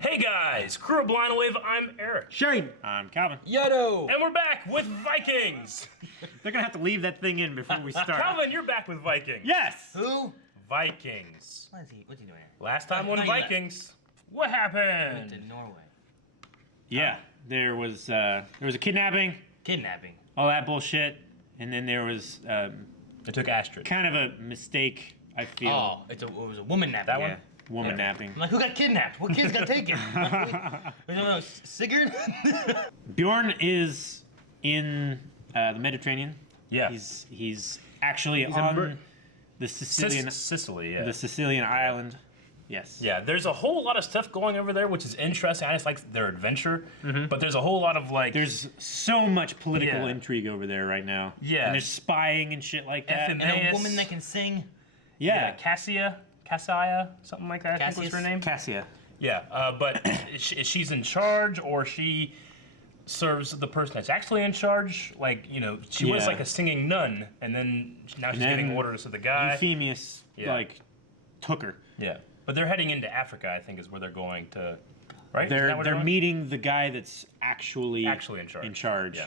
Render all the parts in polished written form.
Hey guys, crew of Blind Wave, I'm Eric. Shane! I'm Calvin. Yodo! And we're back with Vikings! They're gonna have to leave that thing in before we start. Calvin, you're back with Vikings. Yes! Who? Vikings. What's he doing here? Last time on No, Vikings, what He went to happened? Norway. Yeah, there was a kidnapping, Kidnapping. all that bullshit, and then there was They took Astrid. kind of a mistake, I feel. Oh, it was a woman napping. That yeah, one? woman Yeah. napping. I'm like, who got kidnapped? What kids got taken? Sigurd? Bjorn is in the Mediterranean. Yeah. He's actually in on the Sicilian Sicily, yeah. the Sicilian island. Yes. Yeah, there's a whole lot of stuff going over there, which is interesting. I just like their adventure, but there's a whole lot of like... There's so much political Yeah. intrigue over there right now. Yeah. And there's spying and shit like that. FM. And a woman that can sing. Yeah. Cassia, something like that, I think was her name. Cassia. Yeah, but she's in charge, or she serves the person that's actually in charge. Like, you know, she was Yeah. like a singing nun, and then now she's giving orders to the guy. Euphemius, Yeah. like, took her. Yeah, but they're heading into Africa, I think, is where they're going to. Right? Isn't that They're what they're doing? meeting the guy that's actually in charge. Yeah.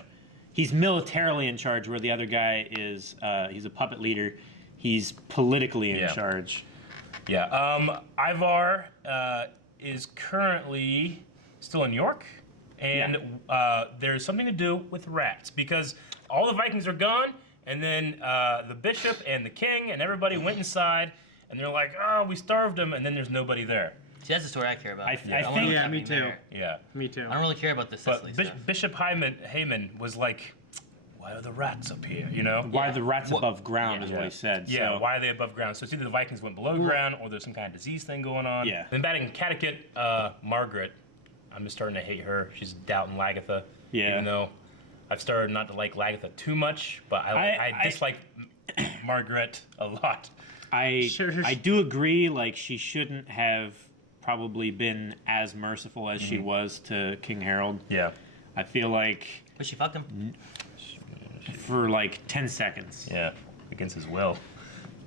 He's militarily in charge, where the other guy is he's a puppet leader. He's politically in Yeah. charge. Yeah. Ivar is currently still in York, and there's something to do with rats because all the Vikings are gone, and then the bishop and the king and everybody went inside, and they're like, "Oh, we starved them," and then there's nobody there. See, that's the story I care about. I wanna think- know what's Yeah, me happening too. there. Yeah. Me too. I don't really care about the Sicily But stuff. Bishop Heyman was like, "Why are the rats up here?" You know? Why are the rats What- above ground is Yeah. what he said. Yeah, so. why are they above ground? So it's either the Vikings went below ground or there's some kind of disease thing going on. Yeah. Then batting Catechit, Margaret, I'm just starting to hate her. She's doubting Lagatha. Yeah. Even though I've started not to like Lagatha too much, but I dislike Margaret a lot. I do agree, like, she shouldn't have probably been as merciful as she was to King Harold. Yeah. I feel like But she fucked him. for like 10 seconds, Yeah. Against his will.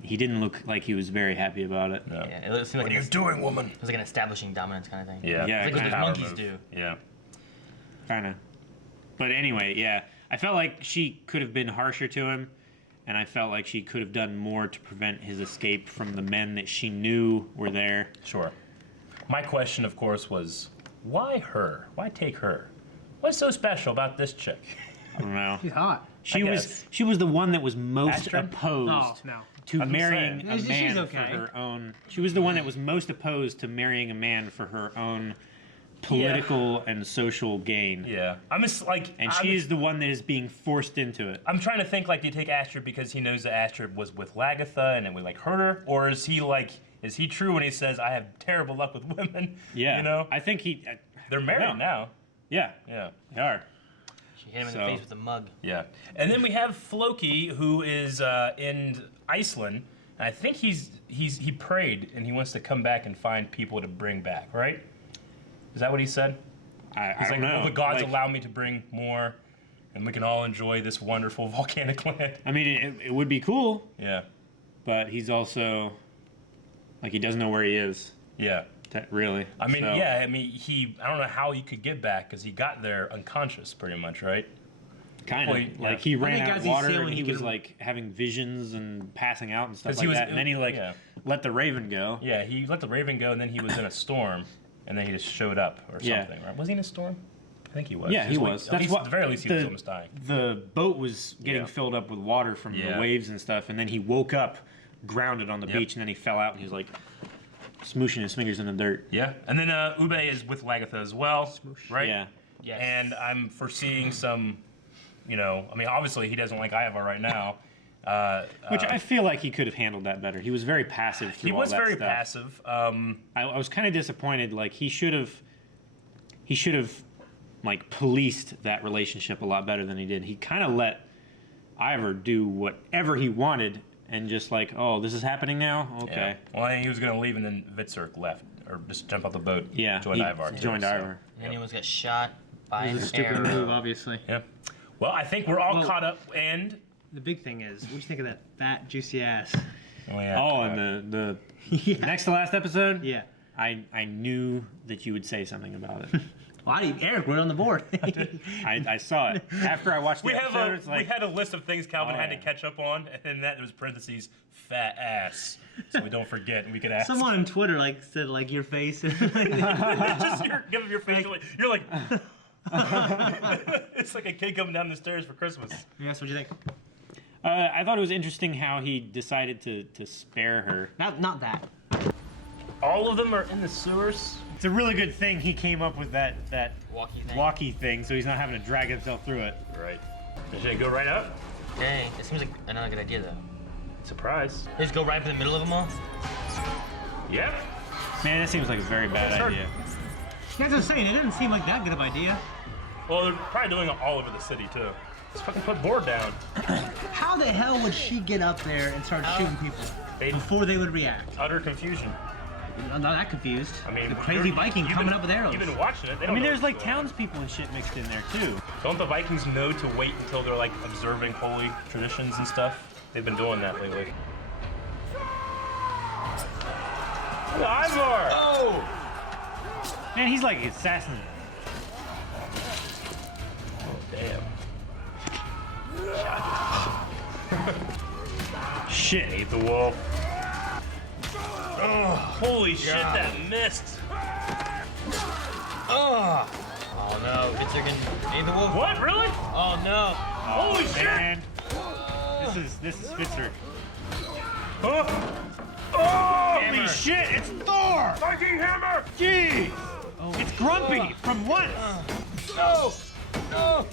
he didn't look like he was very happy about it. No. Yeah, it seemed What like are you doing, woman? it was like an establishing dominance kind of thing. Yeah. Yeah, It's like what kinda those power monkeys move. do. Yeah. Kind of. But anyway, yeah. I felt like she could have been harsher to him, and I felt like she could have done more to prevent his escape from the men that she knew were there. Sure. My question, of course, was why her? Why take her? What's so special about this chick? I don't know. He's hot. She I was guess. she was the one that was most Astrid? opposed Oh, no. to I'm marrying saying. a She's man okay. for her own. She was the one that was most opposed to marrying a man for her own political and social gain. Yeah. I'm just like... And I'm she is the one that is being forced into it. I'm trying to think, like, do you take Astrid because he knows that Astrid was with Lagatha and it would, like, hurt her? Or is he, like, is he true when he says, I have terrible luck with women? Yeah. You know? I think he. They're married No. now. Yeah, Yeah. they are. She hit him in So- the face with a mug. Yeah. And then we have Floki, who is in Iceland. And I think he prayed and he wants to come back and find people to bring back, right? Is that what he said? I He's don't like, know. will the gods Like, allow me to bring more? And we can all enjoy this wonderful volcanic land. I mean, it would be cool, Yeah. but he's also like he doesn't know where he is. Yeah. Really. I mean, So- yeah, I mean, I don't know how he could get back because he got there unconscious pretty much, right? Kind Well, of. yeah. Like he ran many out guys of he's water seen and when he he was can- like having visions and passing out and stuff 'Cause like he was- that. And then he like yeah. let the raven go. Yeah, he let the raven go and then he was in a storm and then he just showed up or Yeah. something, right? Was he in a storm? I think he was. Yeah, he Just was. At, least, at the very least, he was the, almost dying. The boat was getting Yeah. filled up with water from Yeah. the waves and stuff, and then he woke up grounded on the Yep. beach, and then he fell out and he was like smooshing his fingers in the dirt. Yeah, and then Ube is with Lagatha as well, right? Yeah. Yes. And I'm foreseeing some, you know, I mean, obviously he doesn't like Ivar right now. Which I feel like he could have handled that better. He was very passive through He all was that very stuff. passive. I was kind of disappointed. Like he should have like policed that relationship a lot better than he did. He kind of let Ivar do whatever he wanted, and just like, oh, this is happening now. Okay. Yeah. Well, he was going to leave, and then Vitzerk left, or just jump off the boat. Yeah. joined Ivar. too, Joined so, Ivar. And then he almost got shot by It was a an stupid arrow. move, obviously. Yeah. Well, I think we're all Well- caught up, and The big thing is, what do you think of that fat, juicy ass? oh yeah. Oh, and the Yeah. next to last episode. Yeah. I knew that you would say something about it. Well, Eric wrote on the board. I saw it after I watched the episode. It's We like, had a list of things Calvin Oh, had to yeah. catch up on, and in that there was parentheses, fat ass, so we don't forget and we could ask. Someone on Twitter like said like your face. Just give him your face. You're like it's like a kid coming down the stairs for Christmas. Yes, what'd you think? I thought it was interesting how he decided to spare her. Not that. All of them are in the sewers. It's a really good thing he came up with that Walkie thing. thing, so he's not having to drag himself through it. Right. Should I go right up? Dang, it seems like another good idea though. Surprise. Just go right in the middle of them all. Yep. Man, that seems like a very bad Start- idea. Yeah, I was saying, it didn't seem like that good of an idea. Well, they're probably doing it all over the city too. Just fucking put board down. How the hell would she get up there and start shooting people before they would react? Utter confusion. I'm not that confused. I mean, the crazy Viking you've coming been- up with arrows. You've been watching it. They I don't mean, know there's like what's going on. townspeople and shit mixed in there too. Don't the Vikings know to wait until they're like observing holy traditions and stuff? They've been doing that lately. Ivor! Oh! Man, he's like an assassin. Oh, damn. Shit. Ate the wolf. Oh, holy shit, that missed. Oh! Oh no, Fitzergan ate the wolf. What, really? Oh no! Holy shit! Man. This is Spitzer. Oh, Holy Hammer. shit, it's Thor! Viking hammer! Jeez! It's Grumpy from what? No! No!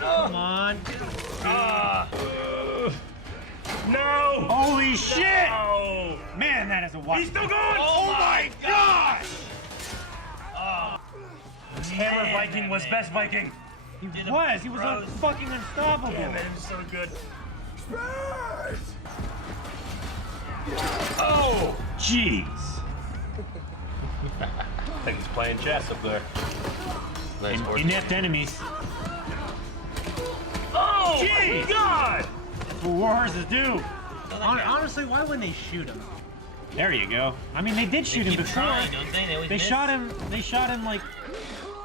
Come on. No! Holy shit! Oh! Man, that is a wild. He's still going! Oh my gosh! Hammer Viking was best Viking. He was fucking unstoppable. Yeah, man, it was so good. Oh! Jeez. I think he's playing chess up there. Inept enemies. Oh Jeez. my god! That's what war horses do. Honestly, why wouldn't they shoot him? There you go. I mean, they did shoot him Keep before. trying, don't they? They always They miss. shot him. They shot him like.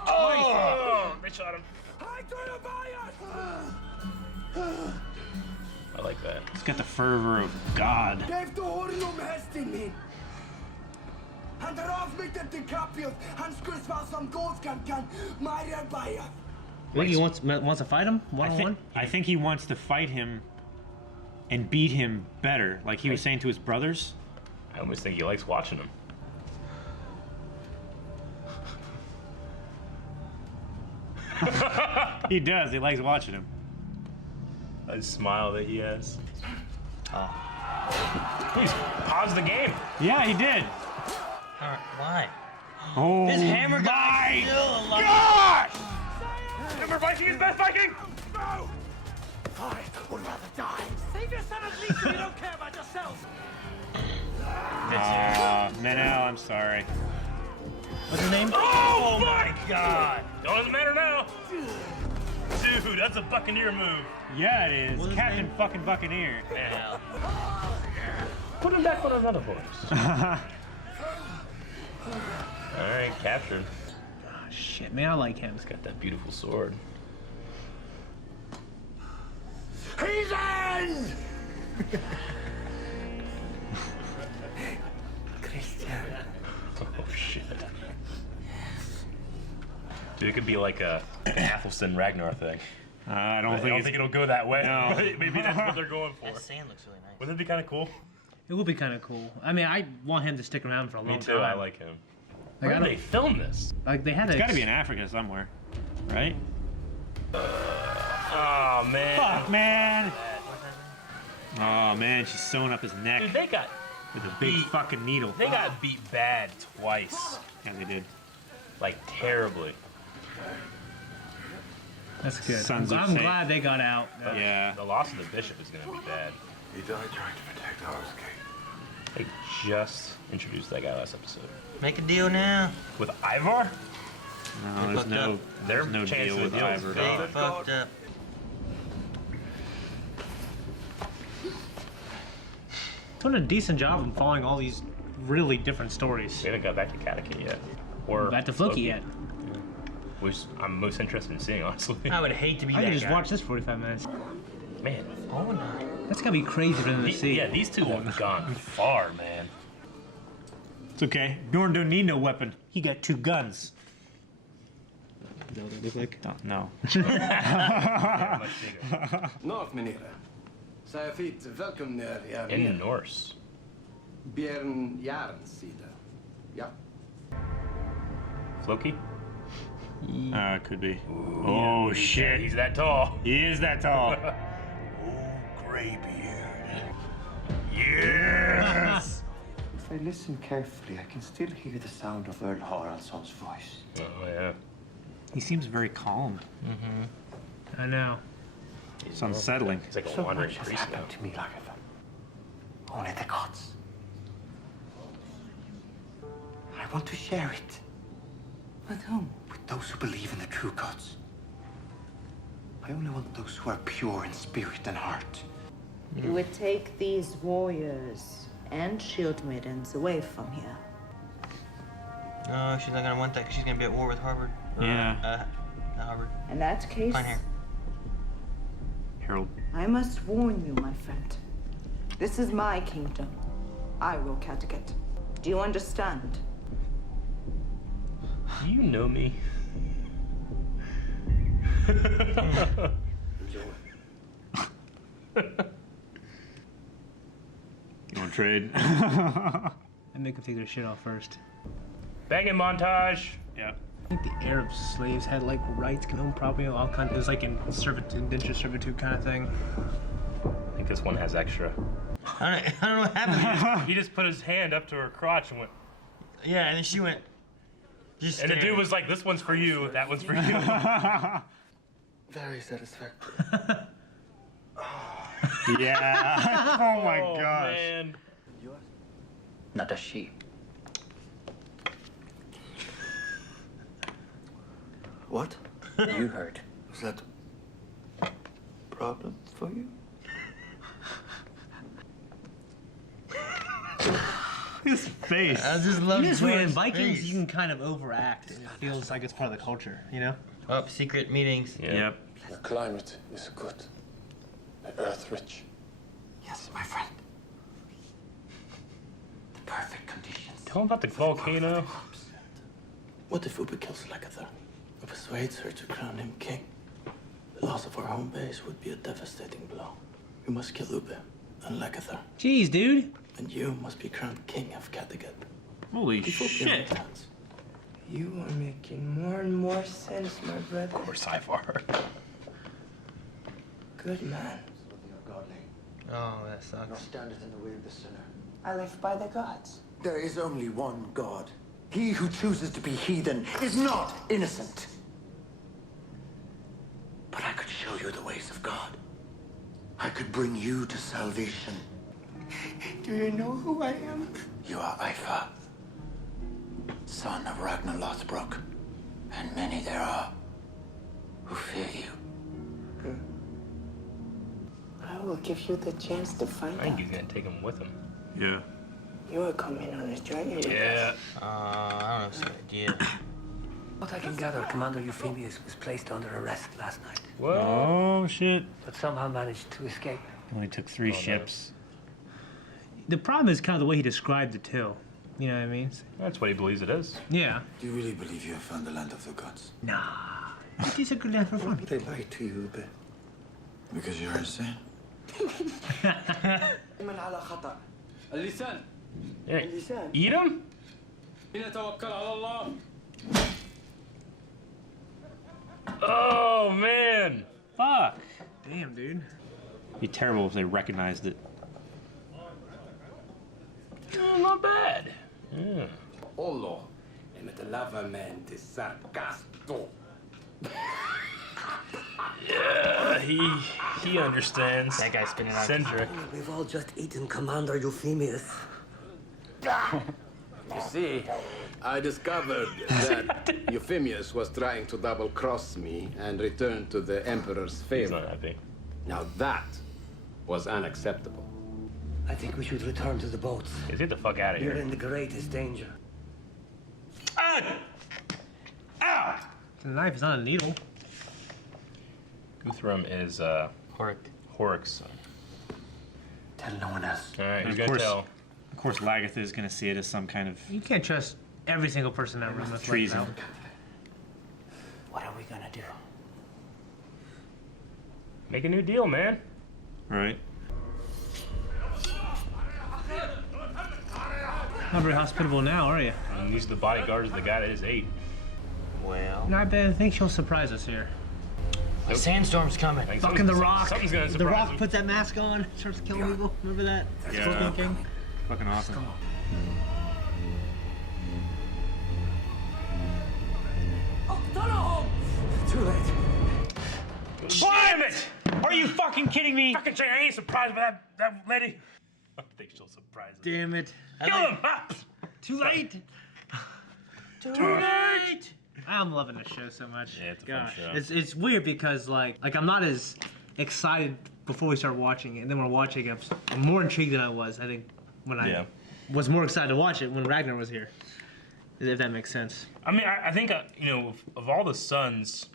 Oh! They shot him. I like that. He's got the fervor of God. Geef de horium hestin min. Han tar avsmittet till Cappius. Han skulle svara som gåskan kan. Maria Baja. You think he wants to fight him one on one? I think he wants to fight him and beat him better, like he was saying to his brothers. I almost think he likes watching him. He does. He likes watching him. That smile that he has. Please pause the game. Yeah, he did. Why? Oh This hammer my guy is still alive. gosh! Hammer Viking is best Viking. No! I would rather die. Save your son at least if you don't care about yourself. Manel, I'm sorry. What's his name? Oh my god! Doesn't matter now. Dude, that's a Buccaneer move. Yeah, it is. What's his Captain name? fucking Buccaneer. Yeah. Put him back on another horse. All right, captured. Oh, shit, man, I like him. He's got that beautiful sword. He's in! Oh shit. Dude, it could be like a Athelstan Ragnar thing. I don't I don't think it'll go that way. No. but maybe that's what they're going for. That sand looks really nice. Wouldn't it be kind of cool? It would be kind of cool. I mean, I want him to stick around for a long Me too. time. I like him. Like, Where I did don't- they film this? Like they had It's got to be in Africa somewhere, right? Oh man. Fuck, man. Oh man, she's sewing up his neck Dude, they got with a big beat. fucking needle. They got beat bad twice. Yeah, they did. Like terribly. That's good. Sons of I'm Satan. glad they got out. Yeah. The loss of the bishop is gonna be bad. He died trying to protect our escape. They just introduced that guy last episode. Make a deal now. With Ivar? No, They there's fucked no, up. Their there's no chance deal of with the deal is Ivor. gone. They fucked up. Doing a decent job of following all these really different stories. We haven't got back to Kataka yet. Or Back to Floki yet. Which I'm most interested in seeing, honestly. I would hate to be I that could just guy. watch this 45 minutes. Man. Oh no. That's gotta be crazy for them to see. Yeah, these two have gone far, man. It's okay. Dorn don't need no weapon. He got 2 guns. Is that what they look like? Don't know. Yeah, much bigger. Nog meneer. Zij fiet welkom naar ja, In meneer. Norse. Björn Jarenside. Ja. Floki? It could be. Oh, Yeah, shit. he's that tall. He is that tall. Graybeard. Yes! If I listen carefully, I can still hear the sound of Earl Haraldsson's voice. Oh, yeah. He seems very calm. I know. It's unsettling. He's like a So wandering much has priest now. happened to me, Lagertha. Only the gods. I want to share it. With whom? With those who believe in the true gods. I only want those who are pure in spirit and heart. You would take these warriors and shield maidens away from here. No, she's not gonna want that because she's gonna be at war with Harvard. Yeah. Not Harvard. In that case, Fine hair. Harold. I must warn you, my friend. This is my kingdom. I rule Kattegat. Do you understand? Do you know me? You want to trade? I make them take their shit off first. Banging montage. Yeah. I think the Arab slaves had like rights, can own property, all kinds. It was like in indentured servitude kind of thing. I think this one has extra. I don't know what happened. He just put his hand up to her crotch and went. Yeah, and then she went. Just And the staring. dude was like, "This one's for you. That one's for you." Very satisfactory. Yeah. Oh my Oh gosh. man. Not a she. What? You heard. Is that a problem for you? His face. I just love It is weird. In Dorn's Vikings, face. you can kind of overact, and it feels like it's part of the culture, you know? Oh, secret meetings. Yeah. Yep. The climate is good. The earth rich. Yes, my friend. The perfect conditions. Tell him about the volcano. What if Ube kills Lagertha? Or persuades her to crown him king? The loss of our home base would be a devastating blow. We must kill Ube and Lagertha. Jeez, dude. And you must be crowned king of Kattegat. Holy Before shit. Björn returns. You are making more and more sense, my brother. Or Cypher. Good man. Oh, that sucks. standeth in the way of the sinner. I live by the gods. There is only one God. He who chooses to be heathen is not innocent. But I could show you the ways of God. I could bring you to salvation. Do you know who I am? You are Ifa, son of Ragnar Lothbrok, and many there are who fear you. I will give you the chance to find I think out. he's gonna take him with him. Yeah. You are coming on a journey with Yeah. us. I don't know if it's a good idea. What I can gather, Commander Euphemius was placed under arrest last night, What? Oh shit. but somehow managed to escape. Only took 3 ships. The problem is kind of the way he described it, too. You know what I mean? That's what he believes it is. Yeah. Do you really believe you have found the land of the gods? Nah. It is a good land for fun. They lied to you, Ube. Because you're insane. من على خطأ. اللسان. Yeah. اللسان. Eat him? نتوكل على الله. Oh man. Fuck. Damn, dude. Be terrible if they recognized it. Not bad. Yeah. Allah. المتلفمنت sarcasto. Yeah, he understands. That guy's spinning out. Centric. We've all just eaten Commander Euphemius. You see, I discovered that Euphemius was trying to double-cross me and return to the Emperor's He's favor. not happy. Now that was unacceptable. I think we should return to the boats. Let's get the fuck out of You're here. in the greatest danger. Ah! Ow! The knife is not a needle. Guthrum is Horik's son. Tell no one else. All right, And he's of gonna course- tell. Of course, Lagatha is going to see it as some kind of You can't trust every single person in that room. That's treason. like What are we gonna do? Make a new deal, man. Right? not very hospitable now, are you? And these are the bodyguards of the guy that is 8. Well, No, I think she'll surprise us here. a sandstorm's coming. I think Fucking The Rock. Something's gonna The surprise Rock him. puts that mask on, starts killing people. Remember that? Yeah. Scorpion King? Fucking awesome. Too late. Damn it! Are you fucking kidding me? Fucking Jay, I ain't surprised by that lady. I think she'll surprise us. Damn it. Kill him! Ah! Too late. Too late. I'm loving this show so much. Yeah, it's a fun show. It's weird because like I'm not as excited before we start watching it, and then we're watching it. I'm more intrigued than I was. I think when I Yeah. was more excited to watch it when Ragnar was here. If that makes sense. I mean, I think, you know, of all the sons,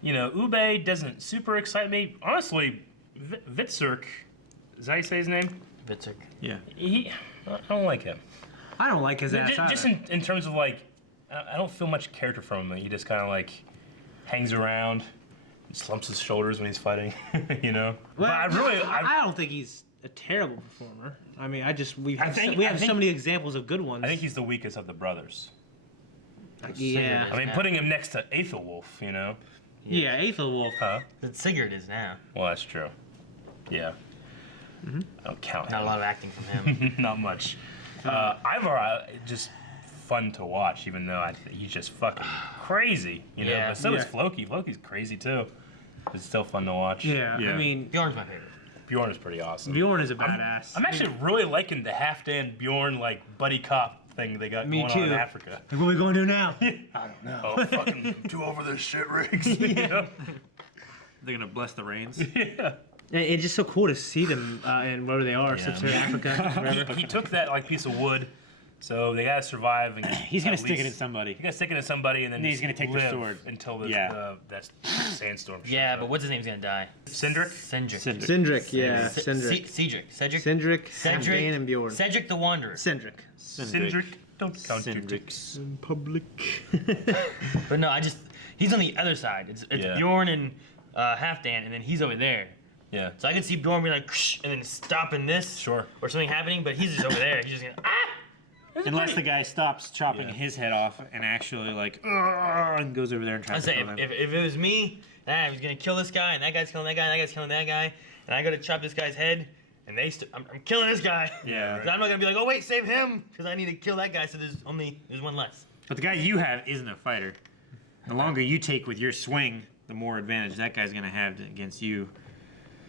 you know, Ube doesn't super excite me. Honestly, Vitsirk, is that how you say his name? Vitzik. Yeah. I don't like him. I don't like his ass Just either. in terms of, like, I don't feel much character from him. He just kind of, like, hangs around, slumps his shoulders when he's fighting, you know? Well, but I don't think he's a terrible performer. I mean, we I have think- so many examples of good ones. I think he's the weakest of the brothers. yeah. I mean, putting him next to Aethelwulf, you know? Yeah, Aethelwulf. Huh? Sigurd is now. Well, that's true. Yeah. I don't count him. Not a lot of acting from him. Not much. Ivar, just fun to watch, even though he's just fucking crazy, you know. Yeah. But so is Yeah. Floki. Floki's crazy too. It's still fun to watch. Yeah, Yeah. I mean, Bjorn's my favorite. Bjorn is pretty awesome. Bjorn is a badass. I'm actually really liking the Halfdan Bjorn like buddy cop thing they got Me going on in too. Africa. Like, what are we going to do now? Oh, fucking two over this shit rigs. You know? They're going to bless the rains. Yeah. It's just so cool to see them and wherever they are, Sub-Saharan Africa, wherever. He took that like piece of wood, so they gotta survive. And He's going at to stick it in least- somebody. He gotta stick it in somebody, and then And he's just gonna take their live sword. until that sandstorm. Yeah, shows but up. what's his name's gonna die? Sindric? Sindric. Sindric, yeah, C- Sindric. Cedric. Cedric. Sindric, Cedric. Halfdan, and Bjorn. Cedric the Wanderer. Sindric. Sindric. Don't count your Sindric. dicks. In public. But no, he's on the other side. It's Yeah. Bjorn and Halfdan, and then he's over there. Yeah. So I could see Bjorn be like, and then stopping this. Sure. Or something happening, but he's just over there. He's just gonna, Unless the guy stops chopping Yeah. his head off and actually like and goes over there and I'd tries to say kill him. if it was me, I was gonna kill this guy, and that guy's killing that guy, and that guy's killing that guy, and I gotta chop this guy's head, and I'm killing this guy. Yeah, 'Cause I'm not gonna be like, oh wait, save him, because I need to kill that guy, so there's one less. But the guy you have isn't a fighter. The longer you take with your swing, the more advantage that guy's gonna have against you.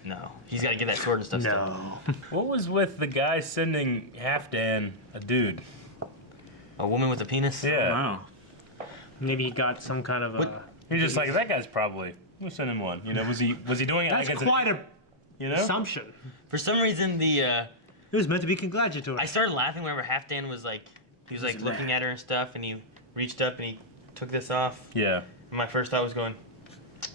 No, he's gotta get that sword and stuff. Still. What was with the guy sending Halfdan a dude? A woman with a penis. Yeah. Wow. Maybe he got some kind of a... He's just like, that guy's probably. We'll send him one. You know, was he doing it? That's like, as quite an, a you know? assumption. For some reason, It was meant to be congratulatory. I started laughing whenever Halfdan was like, he was like looking at her and stuff, and he reached up and he took this off. Yeah. And my first thought was going,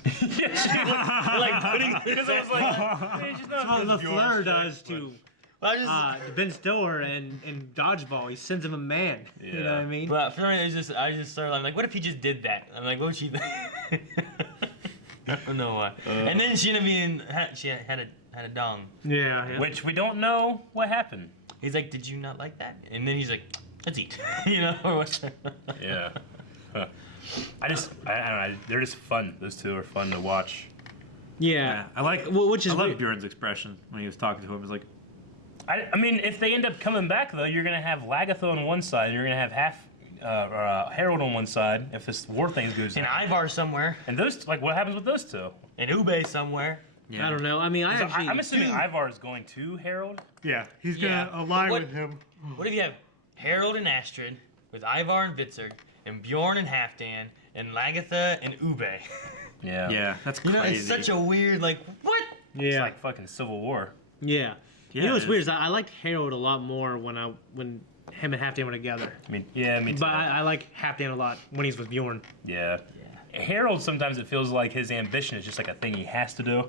like putting because I was like, she's That's not what Bjorn's LaFleur chick, does but- to well, I just. Ben Stiller and Dodgeball. He sends him a man. You know what I mean? But for some reason, I just started laughing. Like, what if he just did that? I'm like, what would she think? I don't know why. And then she ended up she had a dong. Yeah. Which we don't know what happened. He's like, did you not like that? And then he's like, let's eat. You know? Or what? Yeah. Huh. I don't know. They're just fun. Those two are fun to watch. Yeah. I like. Well, which is I love weird. Bjorn's expression when he was talking to him. It was like, I mean, if they end up coming back though, you're gonna have Lagatha on one side. You're gonna have Harold on one side. If this war thing goes And down. Ivar somewhere. And those, like, what happens with those two? And Ube somewhere. yeah. I don't know. I mean, I So actually... I'm assuming Ivar is going to Harold. Yeah, he's Yeah. align What- with him. What if you have Harold and Astrid with Ivar and Vitsur and Bjorn and Halfdan and Lagatha and Ube? Yeah. Yeah, that's You crazy. know, it's such a weird, like, what? It's Yeah. like fucking Civil War. Yeah. Yeah, You know what's it weird is. is I liked Harold a lot more when him and Halfdan were together. I mean, yeah, me too. But I like Halfdan a lot when he's with Bjorn. Yeah. Harold, sometimes it feels like his ambition is just like a thing he has to do.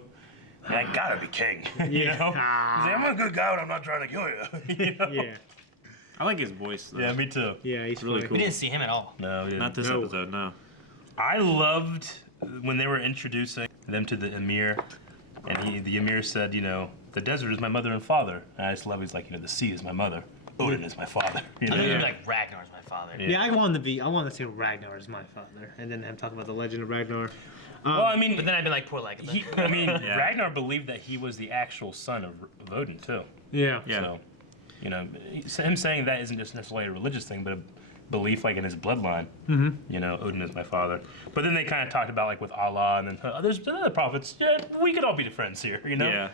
I mean, I gotta be king. You know? He's like, I'm a good guy, but I'm not trying to kill you. You know? Yeah. I like his voice. Though. Yeah, me too. Yeah, he's Really funny. cool. We didn't see him at all. No, we didn't. Not this No. episode, no. I loved when they were introducing them to the Emir, and the Emir said, you know, the desert is my mother and father. And I just love he's like, you know, the sea is my mother. Odin is my father. You I know? think he'd be like, Ragnar's my father. Yeah. I wanted to say Ragnar is my father, and then him talk about the legend of Ragnar. Well, I mean, But then I'd be like, poor Lagertha. I mean, Ragnar believed that he was the actual son of Odin too. Yeah. Yeah. So, you know, him saying that isn't just necessarily a religious thing, but a belief like in his bloodline. Mm-hmm. You know, Odin is my father. But then they kind of talked about like with Allah and then there's other prophets. Yeah, we could all be friends here. You know. Yeah.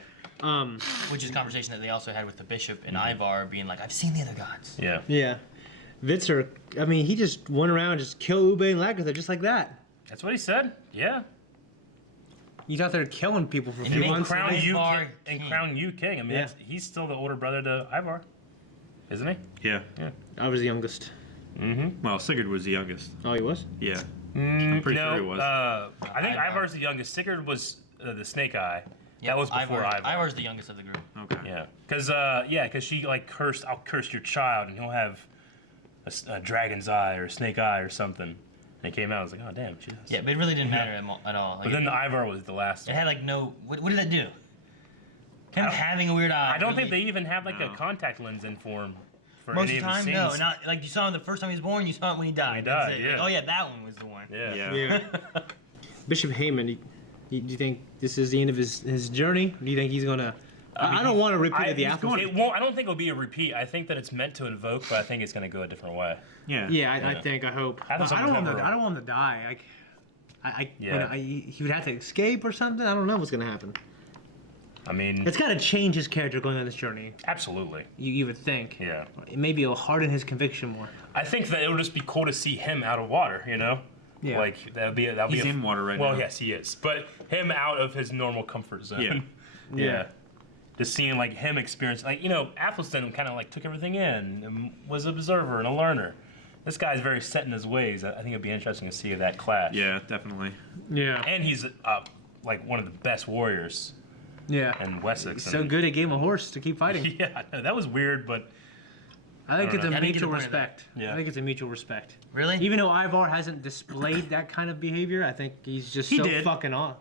Which is a conversation that they also had with the bishop and Ivar being like, I've seen the other gods. Yeah. Yeah. Vitzer, I mean, he just went around and just killed Ube and Lagertha just like that. That's what he said. Yeah. He's out there killing people for a And few he months. Crown you Ivar king, and king. crown you king. I mean, Yeah. he's still the older brother to Ivar, isn't he? Yeah. I was the youngest. Well, Sigurd was the youngest. Oh, he was? Yeah. I'm pretty no, sure he was. I think Ivar. Ivar's the youngest. Sigurd was the Snake Eye. That was before Ivar. Ivar's the youngest of the group. Okay. Yeah, because she like cursed. I'll curse your child, and he'll have a dragon's eye or a snake eye or something. And it came out. I was like, oh damn, she does. Yeah, but it really didn't matter at all. Like, But then the Ivar was the last it one. had like no. What did that do? Him having a weird eye. I don't think they really- even have like No. a contact lens in for him for Most any of the of time, the no. scenes. Not like you saw him the first time he was born. You saw it when he died. he That's died, it. yeah. Like, oh yeah, that one was the one. Yeah. Yeah. Bishop Heyman, do you think this is the end of his journey? Do you think he's going to... I don't want to repeat the Athos. It won't. I don't think it'll be a repeat. I think that it's meant to invoke, but I think it's going to go a different way. Yeah. Yeah, I hope. I thought I don't want someone him to die. Yeah. He would have to escape or something. I don't know what's going to happen. I mean, It's got to change his character going on this journey. absolutely. You would think. Yeah. Maybe it'll harden his conviction more. I think that it'll just be cool to see him out of water. You know. Yeah. Like that'll be He's in water right well, now. yes, he is. But him out of his normal comfort zone. Yeah. Yeah. Just seeing like him experience, like, you know, Athelstan kind of like took everything in and was an observer and a learner. This guy's very set in his ways. I think it'd be interesting to see that clash. Yeah, definitely. Yeah. And he's like one of the best warriors Yeah. in Wessex. So and- good at game of horse to keep fighting. Yeah, I know, that was weird, but I think I it's don't a know. I didn't get mutual the point of that. respect. Yeah. I think it's a mutual respect. Really? Even though Ivar hasn't displayed that kind of behavior, I think he's just He so did. fucking off.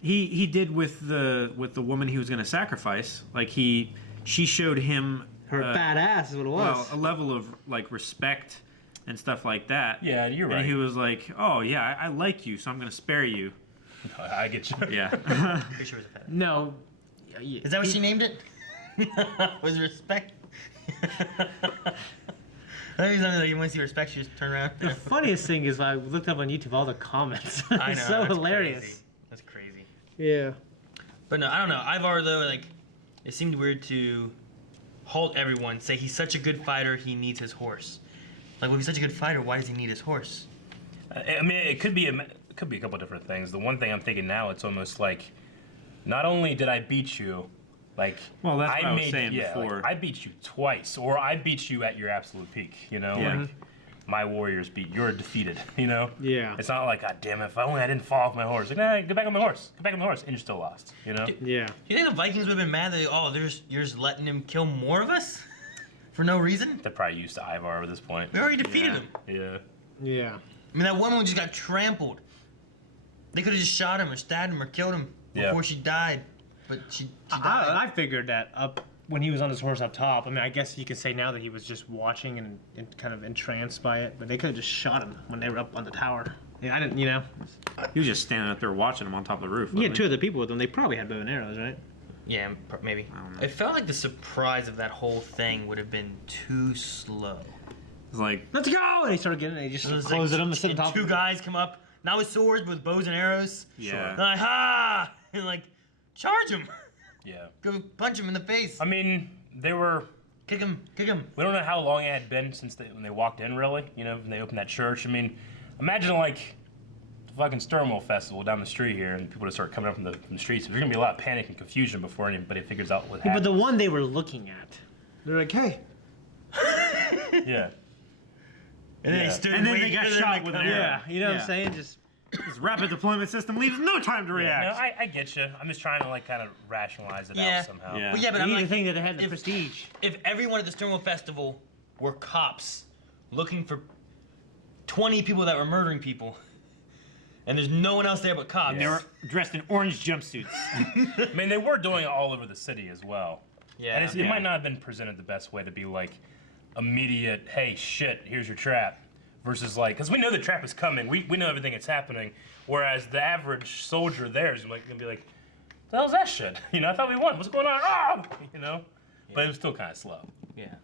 He did with the woman he was going to sacrifice. Like she showed him Her badass is what it was. well, a level of like respect and stuff like that. yeah, you're right. And he was like, "Oh yeah, I like you, so I'm going to spare you." I get you. Yeah. Pretty sure it was a pet. No. Is that what she named it? Was respect? I think something like you want to see respect, you just turn around. The funniest thing is I looked up on YouTube all the comments. I know. It's so that's hilarious. Crazy. That's crazy. Yeah. But no, I don't know. Ivar though, like, it seemed weird to halt everyone, say he's such a good fighter, he needs his horse. Like, well, if he's such a good fighter, why does he need his horse? I mean, it could be a couple of different things. The one thing I'm thinking now, it's almost like, not only did I beat you, like, Well, that's what I was saying like, before. I beat you twice, or I beat you at your absolute peak. You know, Yeah. like my warriors beat, you're defeated. You know. Yeah. It's not like, God damn it, if only I didn't fall off my horse. Like, nah, get back on the horse. Get back on the horse, and you're still lost. You know. Yeah. Do you think the Vikings would have been mad that, you're just letting him kill more of us? For no reason? They're probably used to Ivar at this point. We already defeated Yeah. him. Yeah. Yeah. I mean, that woman just got trampled. They could have just shot him or stabbed him or killed him Yeah. before she died. But she died. I figured that up when he was on his horse up top. I mean, I guess you could say now that he was just watching and kind of entranced by it, but they could have just shot him when they were up on the tower. Yeah, I didn't, you know. He was just standing up there watching him on top of the roof. He had wasn't two other people with them. They probably had bow and arrows, right? Yeah, maybe. don't know. It felt like the surprise of that whole thing would have been too slow. It's like, Let's go! And he started getting it. He just It was closed like, it on the sit on and top. two guys come up, not with swords, but with bows and arrows. yeah. They're like, ha! And like, charge him! Yeah. Go punch him in the face. I mean, they were. Kick him, kick him. We don't know how long it had been since when they walked in, really. You know, when they opened that church. I mean, imagine like fucking Sturmo Festival down the street here, and people just start coming up from the streets. There's gonna be a lot of panic and confusion before anybody figures out what Yeah, happened. but the one they were looking at, they're like, hey. Yeah. And then Yeah. they stood And then waited they got for them shot to with come an arrow. out. Yeah, you know what I'm saying? Just This rapid deployment system leaves no time to No, react. I get you. I'm just trying to like kind of rationalize it Yeah. out somehow. Yeah. Well, yeah, but you I'm need like, to think that they had the if- prestige. if everyone at the Stonewall Festival were cops looking for 20 people that were murdering people, and there's no one else there but cops. And they were dressed in orange jumpsuits. I mean, they were doing it all over the city as well. Yeah. And it Yeah. might not have been presented the best way to be like immediate, hey, shit, here's your trap. Versus like, because we know the trap is coming. We know everything that's happening. Whereas the average soldier there is like gonna be like, the hell's that shit? You know, I thought we won. What's going on? Ah! You know? But it was still kind of slow. Yeah.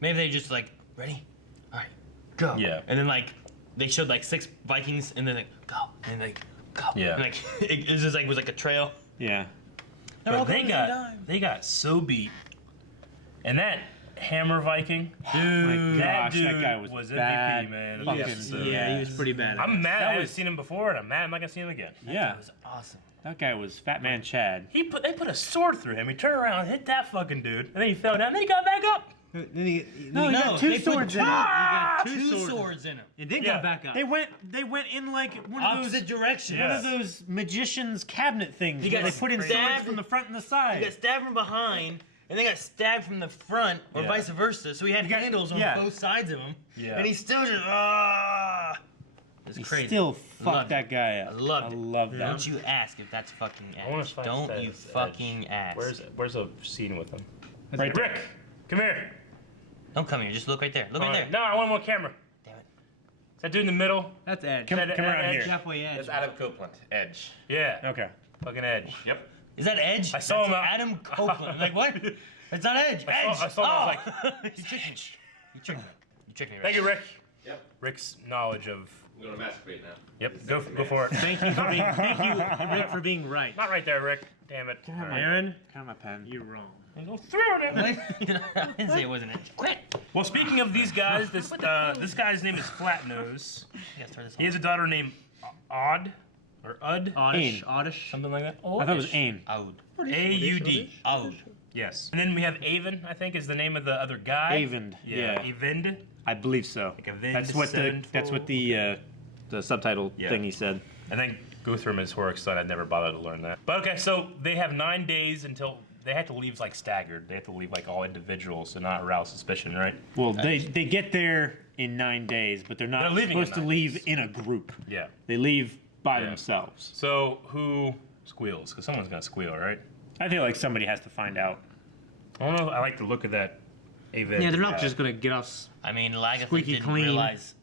Maybe they just like, ready? All right, go. Yeah. And then like, they showed like 6 Vikings, and then like, go. And then like, go. Yeah. And, like, it was just like, was like a trail. Yeah. They're all But coming at the same time. they got so beat. And that Hammer Viking, My dude, that gosh, dude that guy was MVP, bad. man. Fucking Yeah, he was pretty bad. I'm mad That I haven't was- seen him before, and I'm mad I'm not gonna see him again. Yeah. That was awesome. That guy was Fat Man Chad. They put a sword through him. He turned around, hit that fucking dude, and then he fell down. And then he got back up. Then he No, he got two they put swords in it. he got two two swords in him. It did Yeah. go back up. They went in like one of Opposite those directions. Yeah. one of those magician's cabinet things. He Where got they put in stabbed. swords from the front and the He side. got stabbed from behind, and they got stabbed from the front, or Yeah. vice versa. So he had handles on yeah. both sides of him. Yeah. And he still just, It's He crazy. still Loved fucked it. that guy up. I loved it. love that. Don't you ask if that's fucking I want Edge. to find Don't that you as fucking Edge. ask. Where's a scene with him? Right there. Rick, come here. Don't come here. Just look right there. Look right there. No, I want more camera. Damn it. Is that dude in the middle? That's Edge. Come That- around Edge? here. Halfway Edge. That's Adam Copeland, Edge. Yeah. Okay. Fucking Edge. Yep. Is that Edge? I saw That's him out- Adam Copeland. I'm like, what? It's not Edge. Edge. I saw him, oh. You tricked me. You tricked me. You tricked me. Thank you, Rick. Yep. Rick's knowledge of. I'm going to masturbate now. Yep. Go for it. Thank you, Rick, for being right. Not right there, Rick. Damn it. All right. Aaron, Kind of my pen. you're wrong. Go through it. I didn't say it wasn't Edge. Quit. Well, speaking of these guys, this guy's name is Flatnose. You gotta start this He has a daughter named Odd or Ud, Oddish. Ain. Oddish. something like that. I thought it was Ain. Out. A-U-D. Out. Yes. And then we have Avon, I think, is the name of the other guy. Avon, yeah. Avend. I believe so. Like a Vind That's what the subtitle Yeah. thing he said. I think Guthrum is Horrocks son. I'd never bothered to learn that. But okay, so they have 9 days until they have to leave like staggered. They have to leave like all individuals to not arouse suspicion, right? Well, they get there in 9 days, but they're not They're leaving in supposed to 9 leave days. in a group. Yeah. They leave by Yeah. themselves. So who squeals? Because someone's gonna squeal, right? I feel like somebody has to find out. I don't know. I like the look of that Avend. Yeah, they're not guy. just gonna get us. I mean, Lagatha Squeaky didn't clean. realize,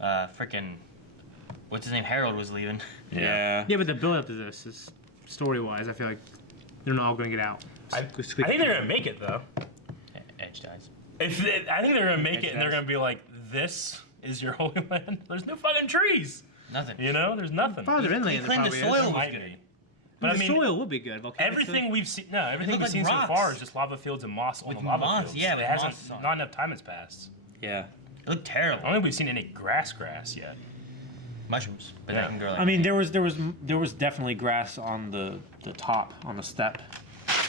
frickin', what's his name? Harold was leaving. Yeah. Yeah, but the build up to this is story-wise. I feel like they're not all gonna get out. I think they're gonna make it though. Edge dies. I think they're gonna make it, and they're gonna be like, "This is your holy land. There's no fucking trees. Nothing. You know, there's nothing." Farther inland, claimed the there soil probably was Might good. be. But I the mean, soil will be good. Volcanic everything soil. we've seen, everything look we've like seen so rocks. far is just lava fields and moss on With the lava moss, fields. yeah, it with hasn't. moss on Not enough time has passed. Yeah. It looked I terrible. don't think we've seen any grass yet. Mushrooms, but Yeah. that can grow like. I mean, there was definitely grass on the top on the step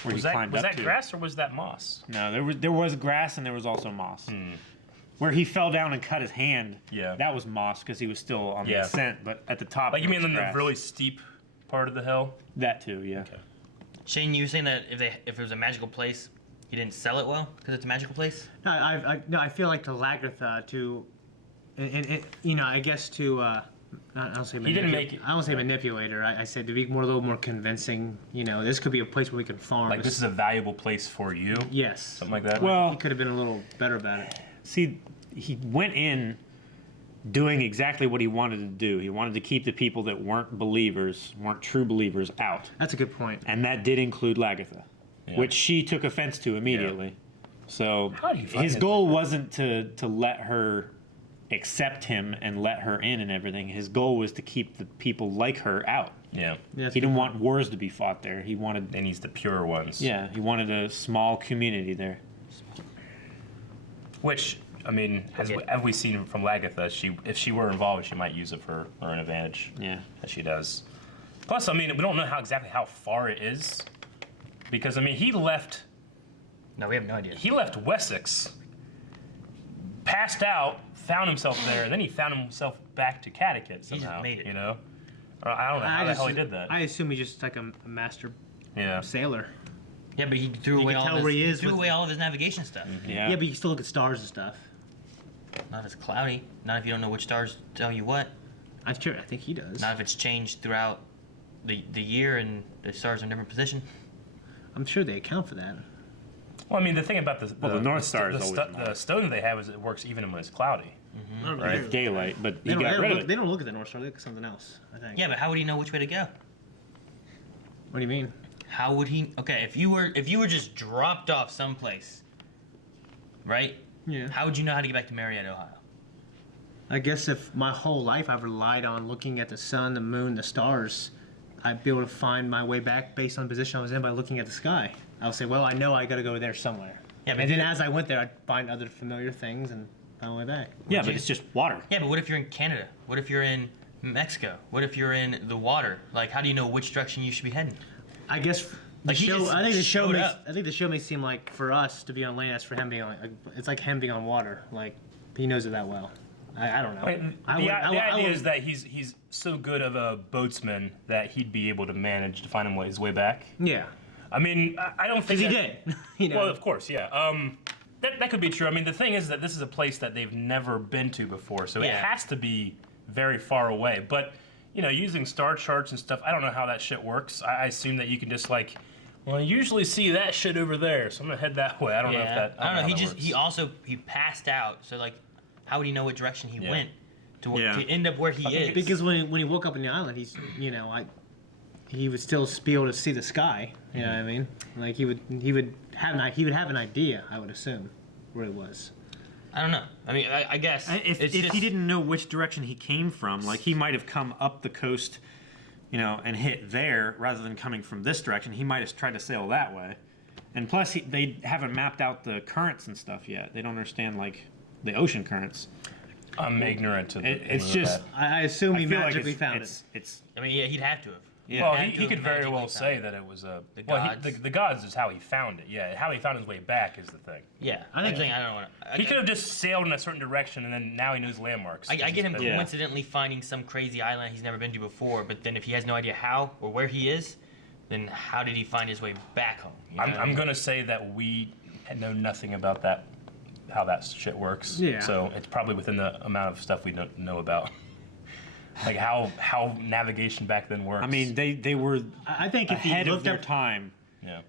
where Was he climbed that up to. grass or was that moss? No, there was grass and there was also moss. Where he fell down and cut his hand. Yeah. That was moss because he was still on the Yeah. ascent, but at the top. Like you there mean was in the grass. really steep part of the hill? That too, yeah. Okay. Shane, you were saying that if it was a magical place, he didn't sell it well because it's a magical place. No, I feel like to Lagartha to, and you know, I guess to. I don't say He didn't make it. I don't say manipulator. I said to be a little more convincing. You know, this could be a place where we can farm. Like this is a valuable place for you? Yes. Something like that? Well, He could have been a little better about it. see, he went in doing exactly what he wanted to do. He wanted to keep the people that weren't believers, weren't true believers, out. That's a good point. And that did include Lagatha, Yeah. which she took offense to immediately. So How do you find his it goal like that? wasn't to let her accept him and let her in and everything. His goal was to keep the people like her out. Yeah. Yeah, that's He a good didn't point. want wars to be fought there. He wanted, They needs the pure ones. yeah, he wanted a small community there. Which I mean, have we seen from Lagatha, if she were involved, she might use it for her own advantage. Yeah. As she does. Plus, I mean, we don't know exactly how far it is. Because, I mean, he left... No, we have no idea. He left Wessex, passed out, found himself there, and then he found himself back to Connecticut somehow. He just made it. You know? I don't know how the hell he did that. I assume he's just like a master sailor. Yeah, but he threw away all of his navigation stuff. Yeah, but you can still look at stars and stuff. Not if it's cloudy. Not if you don't know which stars tell you what. I'm sure. I think he does. Not if it's changed throughout the year and the stars are in different position. I'm sure they account for that. Well, I mean, the thing about the North Star is always the stone that they have is it works even when it's cloudy. Mm-hmm. Right? Daylight, but they he got rid of it. They don't look at the North Star. They look at something else, I think. Yeah, but how would he know which way to go? What do you mean? How would he? Okay, if you were just dropped off someplace, right? Yeah. How would you know how to get back to Marietta, Ohio? I guess if my whole life I've relied on looking at the sun, the moon, the stars, I'd be able to find my way back based on the position I was in by looking at the sky. I would say, well, I know I got to go there somewhere. Yeah, but and then as I went there, I'd find other familiar things and find my way back. Yeah, but it's just water. Yeah, but what if you're in Canada? What if you're in Mexico? What if you're in the water? Like, how do you know which direction you should be heading? I guess the show. I think the show may seem like for us to be on land, as for him being on, it's like him being on water. Like he knows it that well. I don't know. The idea is that he's so good of a boatsman that he'd be able to manage to find his way back. Yeah. I mean, I don't think he did. You know? Well, of course, yeah. That could be true. I mean, the thing is that this is a place that they've never been to before, so it has to be very far away. But you know, using star charts and stuff, I don't know how that shit works. I assume that you can just like, well, I usually see that shit over there, so I'm gonna head that way. I don't know if that. I don't know. He passed out, so like, how would he know what direction he went to end up where he is? Because when he woke up on the island, he would still be able to see the sky. You know what I mean? Like he would have an idea. I would assume where it was. I don't know. I mean, I guess if he didn't know which direction he came from, like he might have come up the coast, and hit there rather than coming from this direction. He might have tried to sail that way. And plus, they haven't mapped out the currents and stuff yet. They don't understand like the ocean currents. I'm ignorant to it's just. I assume he magically found it. I mean, yeah, he'd have to have. Yeah. Well, he could very well say that it was the gods. The gods is how he found it. Yeah, how he found his way back is the thing. Yeah, I don't want to. He could have just sailed in a certain direction, and then now he knows landmarks. I get him coincidentally finding some crazy island he's never been to before, but then if he has no idea how or where he is, then how did he find his way back home? I'm gonna say that we know nothing about that, how that shit works. Yeah. So it's probably within the amount of stuff we don't know about. Like how navigation back then works. I mean, they were I think if ahead of their time. Yeah.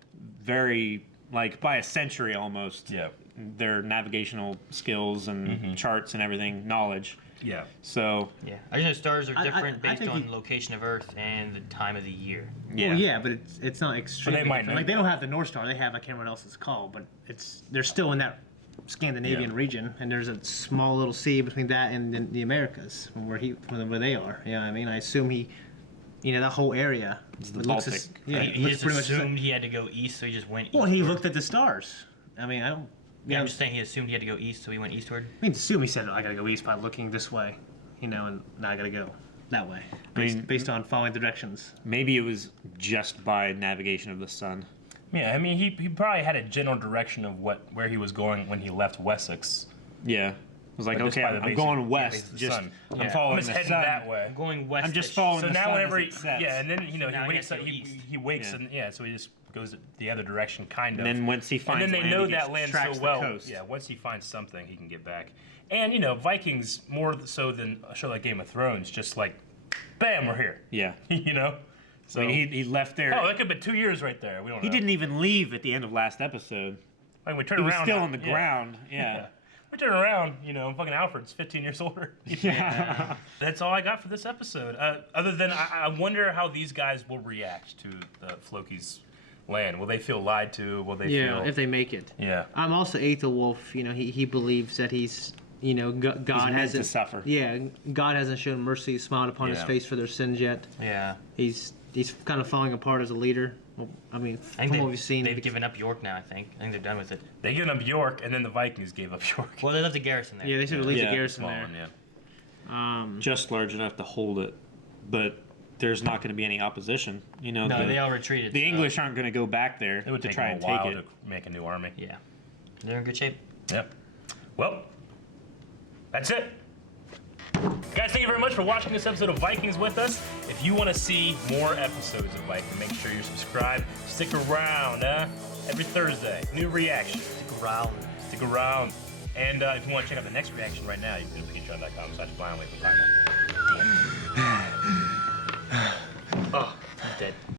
Very, like, by a century almost. Yeah. Their navigational skills and charts and everything, knowledge. Yeah. So. Yeah. I just know stars are different based on location of Earth and the time of the year. Yeah. Well, yeah, but it's not extremely different. Like they don't have the North Star. They have, I can't remember what else it's called, but they're still in that Scandinavian region, and there's a small little sea between that and the Americas, from where they are. You know what I mean? I assume that whole area. It's the Baltic. He just assumed he had to go east, so he just went eastward. Well, he looked at the stars. I mean, I don't. Yeah, I'm just saying he assumed he had to go east, so he went eastward. I mean, assume he said, I gotta go east by looking this way, and now I gotta go that way, based on following the directions. Maybe it was just by navigation of the sun. Yeah, I mean, he probably had a general direction of where he was going when he left Wessex. Yeah. It was like, okay, I'm going west. I'm following the sun. That way. I'm going west. I'm just following the sun. So now whenever and then he wakes and so he just goes the other direction, kind of. And then once he finds and then they land, know that land so well. Coast. Yeah, once he finds something, he can get back. And Vikings more so than a show like Game of Thrones, just like, bam, we're here. Yeah. So I mean, he left there. Oh, that could have been 2 years right there. We don't know. He didn't even leave at the end of last episode. Like we turn he was around. Still on the ground. Yeah. We turn around, fucking Alfred's 15 years older. Yeah. That's all I got for this episode. Other than I wonder how these guys will react to the Floki's land. Will they feel lied to? Will they feel... if they make it. Yeah. I'm also Aethelwolf. He believes that he's you know, God meant hasn't to suffer. Yeah, God hasn't shown mercy, smiled upon his Yeah. face for their sins yet. Yeah. He's kind of falling apart as a leader. Well, I mean, I think from what we've seen, they've given up York now. I think they're done with it. They gave up York, and then the Vikings gave up York. Well, they left the garrison there. yeah, they should have leave Yeah. the garrison Small there. one, yeah. Just large enough to hold it, but there's not going to be any opposition. You know, No, they all retreated. the so- English aren't going to go back there It would to take try them and a take while it. to make a new army. Yeah. They're in good shape. Yep. Well, that's it. Guys, thank you very much for watching this episode of Vikings with us. If you want to see more episodes of Viking, make sure you're subscribed. Stick around, every Thursday, new reaction. Stick around. Stick around. And if you want to check out the next reaction right now, you can go to patreon.com/blindly. Damn.